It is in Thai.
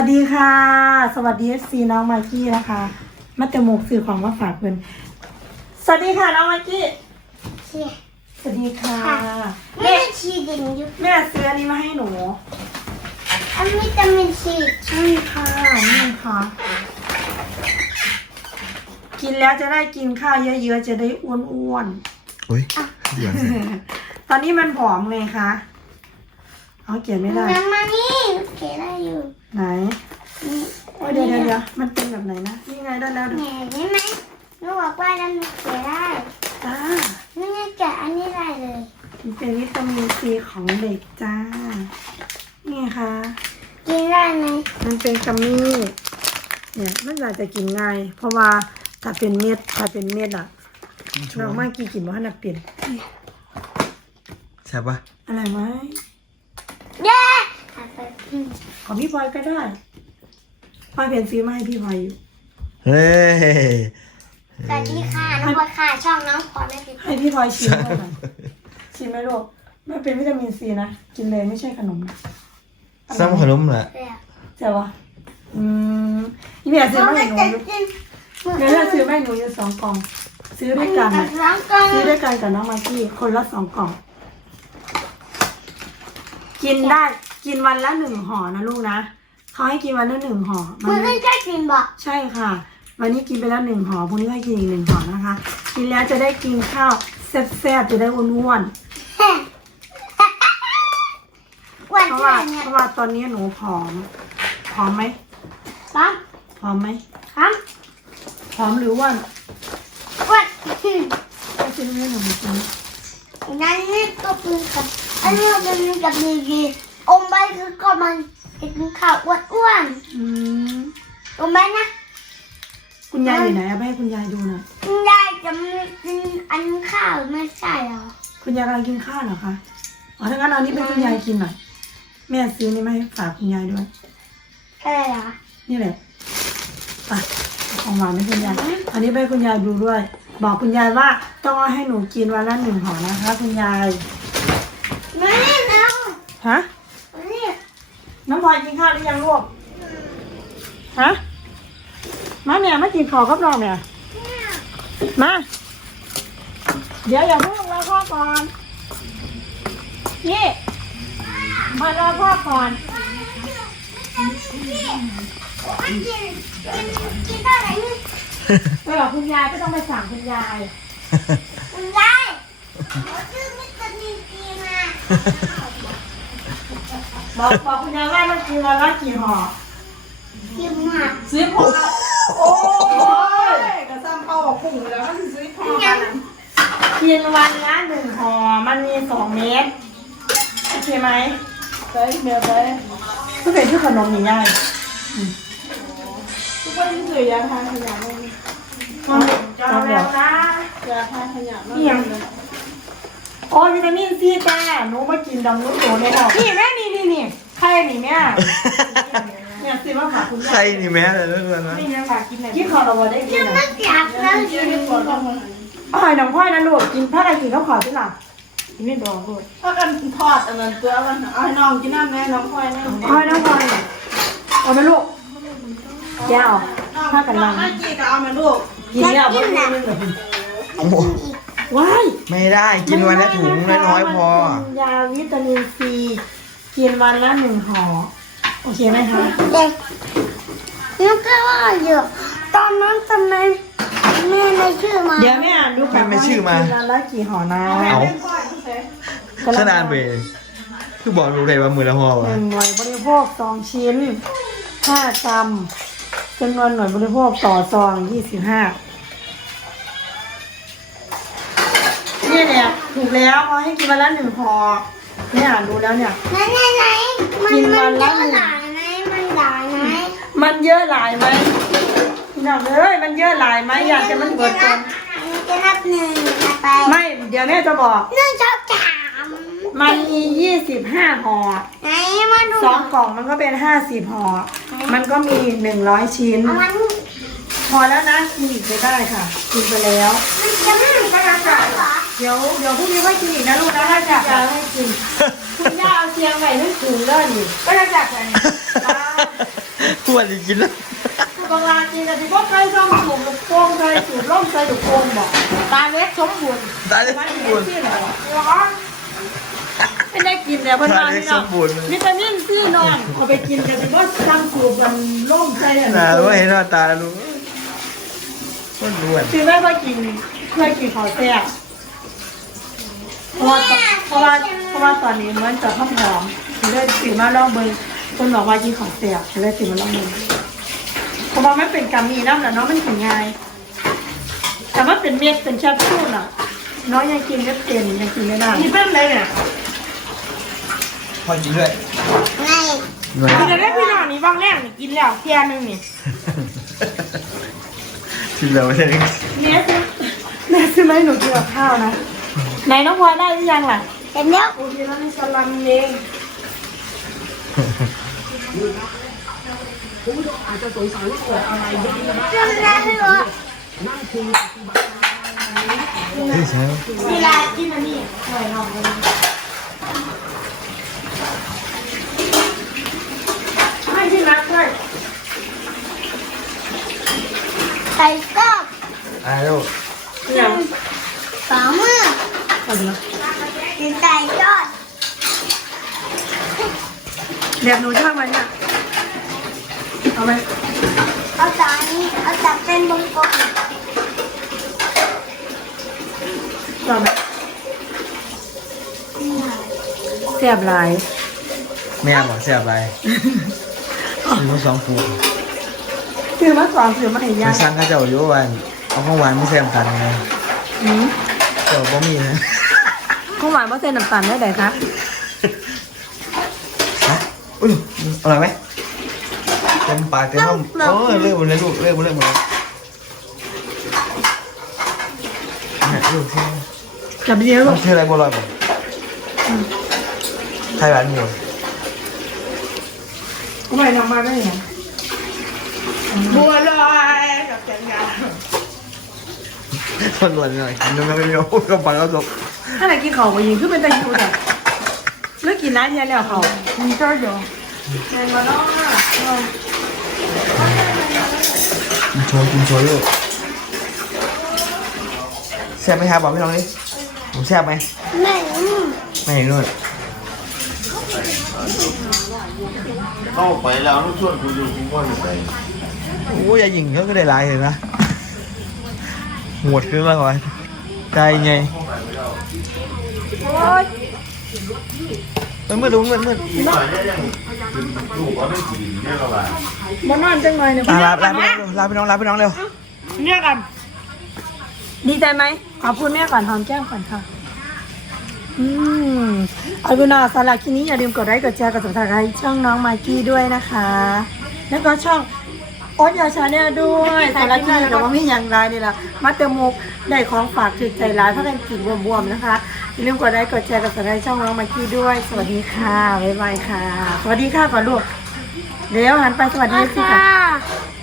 วัสดีค่ะ สวัสดีเอฟซีน้องมากกี้นะคะมาเตมกสื่อของมาฝากเพื่อนสวัสดีค่ะน้องมากกี้เชี่ยสวัสดีค่ะไม่ได้ฉีดอย่างอยู่แม่ซื้ออันนี้มาให้หนูอันวิตามินซีใช่ค่ะนี่ค่ะ กินแล้วจะได้กินข้าวเยอะๆจะได้อ้วนอุ้ยเดี๋ยวสิๆตอนนี้มันผอมไงคะ เอาเขียนไม่ได้ น้ำมานี่เก๋ได้อยู่ไหนนี่โอ้ยเดี๋ยวเดี๋ยวเดี๋ยวมันเป็นแบบไหนนะ นี่ไงได้แล้วดูแหน่ได้ไหมหนูบอกว่าน้ำเก๋ได้จ้านี่ไงแกะอันนี้ได้เลยมันเป็นวิตามินซีของเด็กจ้า นี่ไงคะกินได้ไหมมันเป็นกัมมี่ เนี่ยมันอาจจะกินง่าย เพราะว่าถ้าเป็นเม็ดถ้าเป็นเม็ดอะเรามากกี่กินว่าขนาดเปลี่ยนใช่ปะอะไรไหม เย้เอาไปอืมของพี่พลอยก็ได้พลอยเปลี่ยนซื้อมาให้พี่พลอยอยู่ เฮ้ยสวัสดีค่ะ น้องพลอยค่ะ ช่องน้องพลอยไม่ผิดให้พี่พลอยชิมด้วยหน่อยชิมไหมลูกมันเป็นวิตามินซีนะ กินเลยไม่ใช่ขนมนะซ้ำขนมเหรอเลยอะเจ๋วะอืมนี่แม่ซื้อมาให้หนูอยู่กินแม่เลือกซื้อมาให้หนูอยู่สองกล่อง ซื้อด้วยกันกันะบน้องกันซื้อด้วยกันกับน้องมากกี้คนละสองกล่อง กินได้กินวันละหนึ่งห่อนะลูกนะเขาให้กินวันละหนึ่งห่อมัมันนไม่ใช่กินบอกใช่ค่ะ วันนี้กินไปแล้วหนึ่งห่อพรุ่งนี้ให้กินอีกหนึ่งห่อนะคะ กินแล้วจะได้กินข้าวแซ่บๆจะได้อ้วนวันๆเพราะที่ว่าเนี่ยเพราะว่าตอนนี้หนูผอมผอมไหมปั๊มผอมไหมปั๊มผอมหรืออ้วนวันไม่ใช่เรื่องของหนูกินนั่นนี่ก็เป็นกับ อันนี้ก็เป็นกับดีดีอมไปคือก็มันกินข้าวอ้วนอืมๆอมไปนะ คุณยายอยู่ไหนเอาไปให้คุณยายดูหน่อยคุณยายจะไม่กินอันข้าวไม่ใช่เหรอคุณยายกำลังกินข้าวเหรอคะอ๋อถ้างั้นเอานี้ไปให้คุณยายกินหน่อยแม่ซื้อนี่มาให้ฝากคุณยายด้วย ใช่เหรอนี่แหละไปเอาของหวานให้คุณยาย อันนี้ไปให้คุณยายดูด้วย บอกคุณยายว่าต้องเอาให้หนูกินวันละหนึ่งห่อนะคะ คุณยายมานี่น้อง ฮะนี่น้องพลอยกินข้าวหรือยังลูก ฮะ มาเนี่ยมากินข้าวกับเราเนี่ย มา เดี๋ยวอย่าเพิ่งรอพ่อก่อนนี่มารอพ่อก่อนมากินกินกินเท่าไหร่นี่ไปบอกคุณยายก็ต้องไปสั่งคุณยาย คุณยายขอซื้อวิตามินซีมา บอกบอกคุณยายว่าต้องกินวันละกี่ห่อกินมากซื้อพอโอ้ยกระซ้ำเข้ากับพุ่งแล้วก็ซื้อพอกันกินวันละหนึ่งห่อมันมีสองเม็ดโอเคไหมไปเดี๋ยวไปทุกอย่างที่ขนมนี่ง่ายทุกวันนี้ถือยาทาขยะไหมจองแล้วนะยาทาขยะมากนี่ยังโอ้ยวิตามินซีจ้าหนูมากินดำนุ่นโตในหอกนี่แม่นี่ นี่นี่ไข่นี่แม่เนี่ยซื้อมาฝากคุณยายใครนี่แม่เลยทุกคนนะนี่ยังฝากกินไหนกินข้าวเราบ่ได้กิกินนอะไม่อยากแล้วกิกินนไม่หมดแล้วอร่อยน้องพ่อยนะลูกกินถ้าใครกินข้าวขาวที่หลังกินไม่บอกลูกถ้ากันทอดอันนั้นตัวมันเอาให้น้องกินนั่นแม่น้องควายนั่นพ่อยน้องพ่อยเอาไปลูกแก้วถ้ากันลังน้องจีก็เอามาลูกกินแล้วพ่อนึงแบบโอ้โหว้ายไม่ได้กินวันละถุงน้อยๆพอมันเป็นยาวิตามินซี กินวันละหนึ่งห่อโอเคไหมคะเด็กนึกว่าอยู่ตอนนั้นทำไมแม่ไม่ชื่อมาเดี๋ยวแม่อ่านดูก่อนแม่ไม่ชื่อมากินวันละกี่ห่อนะเอาพ่อที่เซ่ขนาดเบยคือบอกรู้เลยว่ามือละพอหวะนึ่งหน่วยบริโภคสองชิ้นห้ากรัมจำนวนหน่วยบริโภคต่อซองยี่สิบห้าเนี่ยเนี่ยถูกแล้วเขาให้กินวันละหนึ่งห่อ เนี่ยอ่านดูแล้วเนี่ย ไหนไหนไหนมันกินวัมันนเยละอะหนึ่งหลายไหมมันหลายไหมมันเยอะหลายไหมพี่น้องเอ้ยมันเยอะหลายไหมอยากจะมันเบิดก่อนจะนับหนึ่งไปไม่เดี๋ยวแม่จะบอก หนึ่งชอบสามมันมียี่สิบห้าห่อไหนมาดูสองกล่องมันก็เป็นห้าสิบห่อมันก็มีหนึ่งร้อยชิ้นเอามันพอแล้วนะกินอีกไปได้ค่ะกินไปแล้ว มันจะไม่เหมือนกันเหรอ เดี๋ยวเดี๋ยวพรุ่งนี้ค่อยกินอีกนะลูกนะถ้าอยากจะให้กินคุณย่าเอาเชียงใหม่นึกถึงเด้อนี่ก็จะจัดกันพอ้วนจะกินแล้วบางรายกินกันที่พวกใครซ่อมสูบลูกโป่งใครสูบล่มใส่ลูกโป่งบอกตาเล็กสมบูรณ์ตายเลยไม่สมได้บูรณ์ที่ไหนหรอไม่ได้กินแต่เพิ่นมาพี่น้องตาเล็กสมบูรณ์วิตามินซีนอนเอาไปกินกันที่ว่าทำสูบมันล่มใส่อันน่านี้ว่าเห็นว่าตาแล้วลูกอ้วนอ้วนคือแม่ก็กินเคยกินข้าวแซ่บ เพราะว่าเพราะว่าเพราะว่าตอนนี้มันจะหอมหอมๆเลยสิมาลองเบิ่งคนบอกว่ากินข้าวแซ่บเลยสิมาลองเบิ่งเพราะว่ามันเป็นกามีน้ำแหละเนาะมันถึงง่ายแต่ว่าเป็นเม็ดเป็นแคปซูลอะน้องยังกินไม่เป็นยังกินไม่ได้นี่เป็นไรเนี่ยพอกินด้วยไงหน่อยกินได้พี่น้องนี่บางแรกนี่กินแล้วเที่ยนึงนี่กินแล้วไม่ใช่เน็ตเน็ตซื้อไหมาให้หนูกินกับข้าวนะ ไหนน้องพลอยได้หรือยังล่ะเห็นแล้วโอเคแล้วนี่สลัมเองทำอะไรให้รู้เฮ้ยใช่เวลากินอันนี้หน่อยน้องเลยให้ที่นักด้วย ไก่ก็ อ่าลูก อย่าง สามมือ เอาเนาะ กินไก่ทอด เดี๋ยวหนูชอบไหมเนี่ยเอาไหมเอาจานนี้เอาจับเป็นวงกลมชอบไหมแซ่บหลายแม่บอกเสียบอะไรซื้อมาสองคู่ซื้อมาสองซื้อมาให้ไปย่างสั่งข้าเจ้าอยู่วันเอาของหวานไม่แซมกันไงอืมเจ้าบ่มีนะข้าวหวานมะเส้นน้ำตาลได้ไหนคะฮะ อุ้ยอร่อยไหมเต็มปากเต็มคำโอ้ยเลิกหมดเลยลูกเลิกหมดเลยหมดเลยเนี่ยลูกที่จับเดียวลูมักนคืออะไรบัวลอยผมไทยหวานหมูทำไมน้องมาได้ยังบัวลอยกับแกงยาคนหวานหน่อยกินนมไม่มีโอ้ยกระปังกระจกถ้าไหนกินของมายิงคือเป็นตะยูแต่ เลิกกินน้ำเย็นแล้วเขามีเจ้าอยู่เย็นมาแล้วกินโชว์กินโชว์ลูกแซ่บไหมครับบอกพี่น้องดิผมแซ่บไหมแม่อืมไม่เห็นนู่นเข้าไปแล้วต้องชวนคุณอยู่คุณก็อยู่ไปโอ้ยอย่ายิงเขาก็ได้หลายเลยนะหวดขึ้นมาก่อนใจไงโอ๊ย มันมืดดูมืดมืดอีกหน่อยเนี่ยยังลูกว่าไม่กินเนี่ยก็ว่ามานอนจังเลยเนี่ยอะลาลาพี่น้องลาพี่น้องลาพี่น้องเร็วเนี่ยกัน ดีใจไหมขอบคุณแม่ก่อนหอมแก้มก่อนค่ะ อืมเอาบุญนาสาระคลิปนี้อย่าลืมกดไลค์กดแชร์กดติดตามช่องน้องมากกี้ด้วยนะคะ แล้วก็ช่อง โอ๊ตยาชาแนลด้วยสาระคลิปนี้ก็ว่ามีอย่างไรนี่แหละมาเตมุกได้ของฝากถึกใจร้ายเพราะกันกินบวมๆนะคะอย่าลืมกดไลค์กดแชร์กดติดตามช่องน้องมากกี้ด้วย สวัสดีค่ะบ๊ายบายค่ะ สวัสดีค่ะก่อนลูกเดี๋ยวหันไปสวัสดีสิค่ะค่ะ